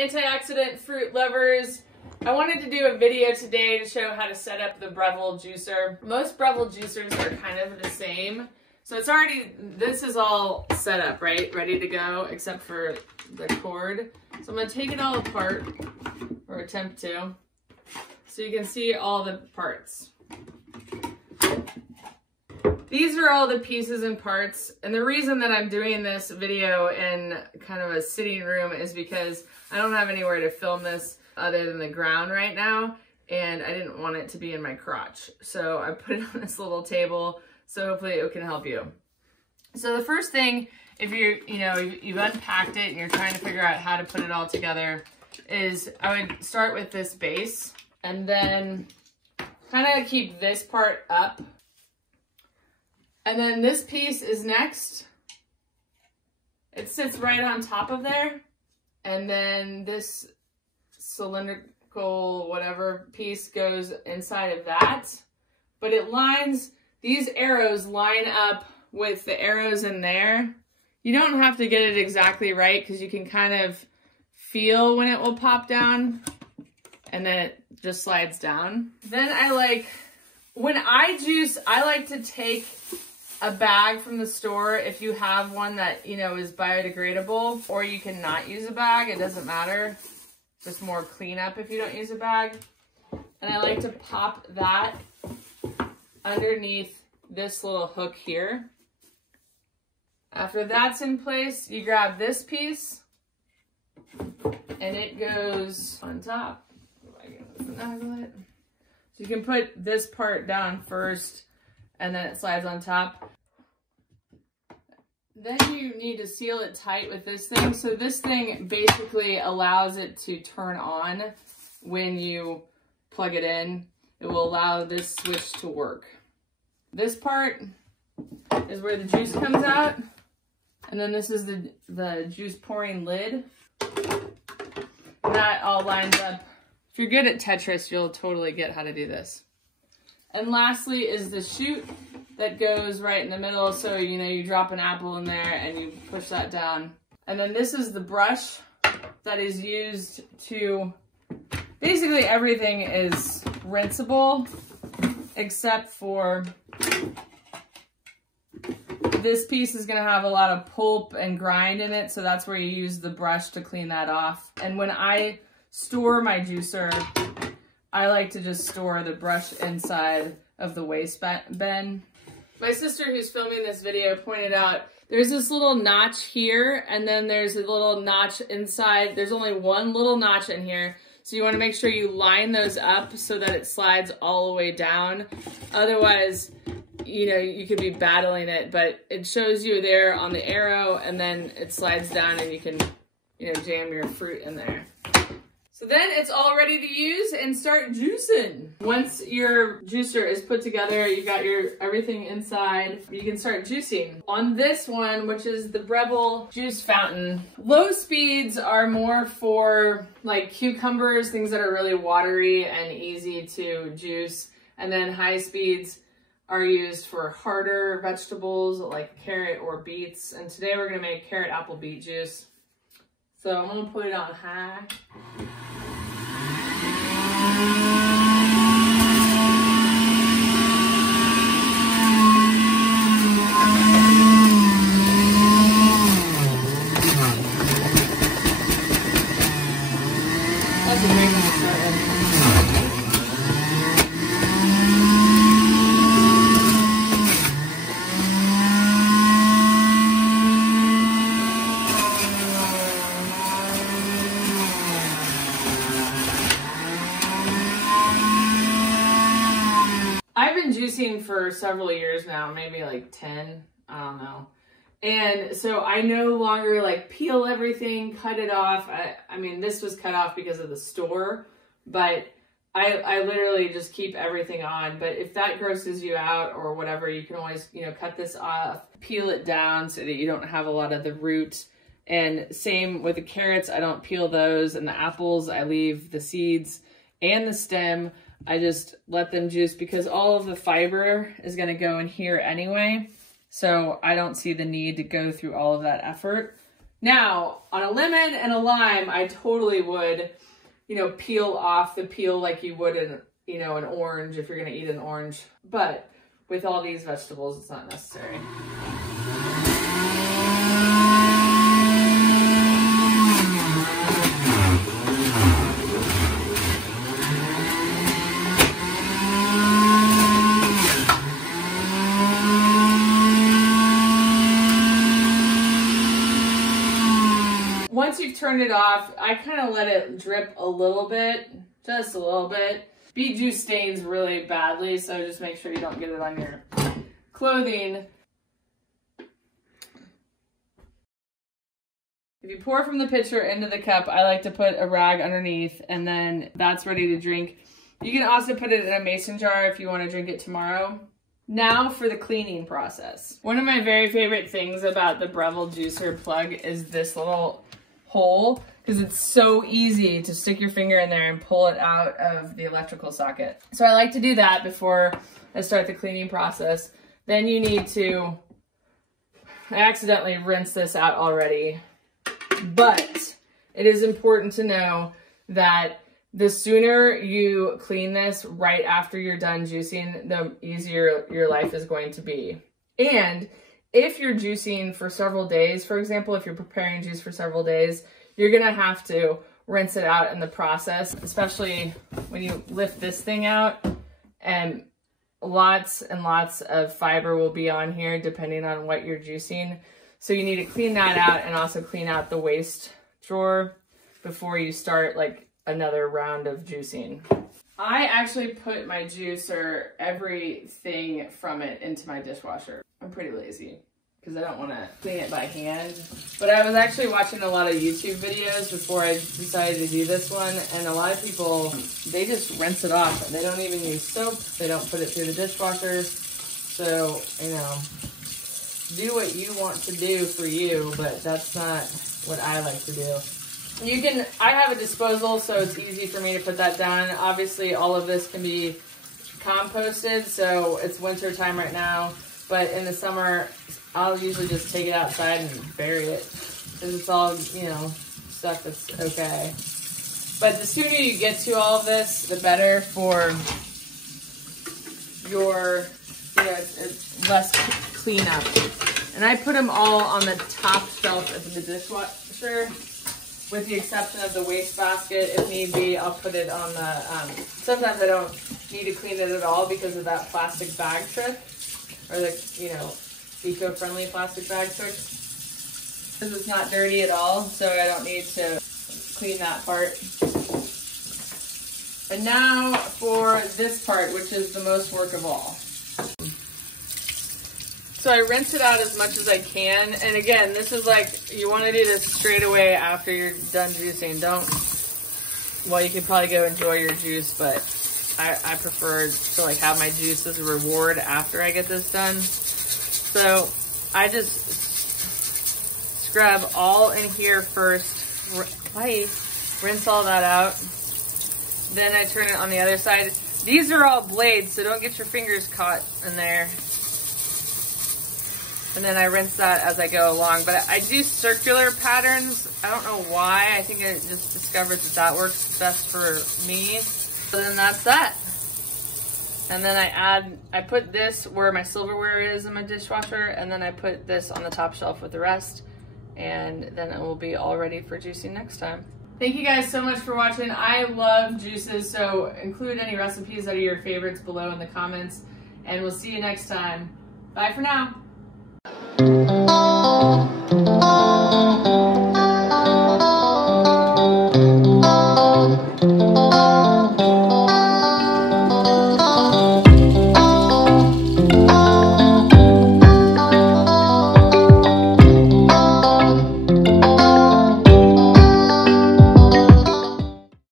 antioxidant fruit lovers. I wanted to do a video today to show how to set up the Breville juicer. Most Breville juicers are kind of the same. So it's already, this is all set up, right? Ready to go, except for the cord. So I'm gonna take it all apart, or attempt to, so you can see all the parts. These are all the pieces and parts, and the reason that I'm doing this video in kind of a sitting room is because I don't have anywhere to film this other than the ground right now, and I didn't want it to be in my crotch. So I put it on this little table, so hopefully it can help you. So the first thing, if you've unpacked it and you're trying to figure out how to put it all together, is I would start with this base, and then kind of keep this part up. And then this piece is next. It sits right on top of there. And then this cylindrical whatever piece goes inside of that. But it lines, these arrows line up with the arrows in there. You don't have to get it exactly right because you can kind of feel when it will pop down. And then it just slides down. Then when I juice, I like to take a bag from the store if you have one that, is biodegradable, or you can not use a bag, it doesn't matter. Just more cleanup if you don't use a bag. And I like to pop that underneath this little hook here. After that's in place, you grab this piece and it goes on top. So you can put this part down first, and then it slides on top. Then you need to seal it tight with this thing. So this thing basically allows it to turn on when you plug it in. It will allow this switch to work. This part is where the juice comes out. And then this is the juice pouring lid. And that all lines up. If you're good at Tetris, you'll totally get how to do this. And lastly is the chute that goes right in the middle. So, you drop an apple in there and you push that down. And then this is the brush that is used to, basically everything is rinsable except for this piece is gonna have a lot of pulp and grind in it. So that's where you use the brush to clean that off. And when I store my juicer, I like to just store the brush inside of the waistband. My sister who's filming this video pointed out there's this little notch here, and then there's a little notch inside. There's only one little notch in here. So you want to make sure you line those up so that it slides all the way down. Otherwise, you could be battling it, but it shows you there on the arrow, and then it slides down and you can, jam your fruit in there. So then it's all ready to use and start juicing. Once your juicer is put together, you got everything inside, you can start juicing. On this one, which is the Breville juice fountain, low speeds are more for like cucumbers, things that are really watery and easy to juice. And then high speeds are used for harder vegetables like carrot or beets. And today we're gonna make carrot apple beet juice. So I'm gonna put it on high. That's a great one to start with. I've been juicing for several years now, maybe like 10, I don't know. And so I no longer peel everything, cut it off. I mean, this was cut off because of the store, but I literally just keep everything on. But if that grosses you out or whatever, you can always, cut this off, peel it down so that you don't have a lot of the root. And same with the carrots, I don't peel those. And the apples, I leave the seeds and the stem. I just let them juice because all of the fiber is going to go in here anyway. So I don't see the need to go through all of that effort. Now, on a lemon and a lime, I totally would, you know, peel off the peel like you would in, you know, an orange if you're gonna eat an orange. But with all these vegetables, it's not necessary. Once you've turned it off, I kind of let it drip a little bit, just a little bit. Beet juice stains really badly, so just make sure you don't get it on your clothing. If you pour from the pitcher into the cup, I like to put a rag underneath, and then that's ready to drink. You can also put it in a mason jar if you want to drink it tomorrow. Now for the cleaning process. One of my very favorite things about the Breville Juicer plug is this little hole, because it's so easy to stick your finger in there and pull it out of the electrical socket. So I like to do that before I start the cleaning process. Then you need to, I accidentally rinsed this out already, but it is important to know that the sooner you clean this right after you're done juicing, the easier your life is going to be. And if you're juicing for several days, for example, if you're preparing juice for several days, you're gonna have to rinse it out in the process, especially when you lift this thing out, and lots and lots of fiber will be on here depending on what you're juicing. So you need to clean that out and also clean out the waste drawer before you start like another round of juicing. I actually put my juicer, everything from it, into my dishwasher. I'm pretty lazy because I don't want to clean it by hand. But I was actually watching a lot of YouTube videos before I decided to do this one, and a lot of people, they just rinse it off. They don't even use soap. They don't put it through the dishwasher. So, you know, do what you want to do for you, but that's not what I like to do. You can, I have a disposal, so it's easy for me to put that down. Obviously, all of this can be composted, so it's winter time right now. But in the summer, I'll usually just take it outside and bury it, because it's all, you know, stuff that's okay. But the sooner you get to all of this, the better for your, you know, it's less cleanup. And I put them all on the top shelf of the dishwasher, with the exception of the waste-basket. If need be, I'll put it on the, sometimes I don't need to clean it at all because of that plastic bag trick, or the, you know, eco-friendly plastic bag trick. Because it's not dirty at all, so I don't need to clean that part. And now for this part, which is the most work of all. So I rinse it out as much as I can. And again, this is like, you want to do this straight away after you're done juicing. Don't, well, you could probably go enjoy your juice, but I prefer to like have my juice as a reward after I get this done. So I just scrub all in here first, rinse all that out. Then I turn it on the other side. These are all blades, so don't get your fingers caught in there. And then I rinse that as I go along. But I do circular patterns. I don't know why. I think I just discovered that that works best for me. So then that's that. And then I put this where my silverware is in my dishwasher, and then I put this on the top shelf with the rest. And then it will be all ready for juicing next time. Thank you guys so much for watching. I love juices, so include any recipes that are your favorites below in the comments. And we'll see you next time. Bye for now.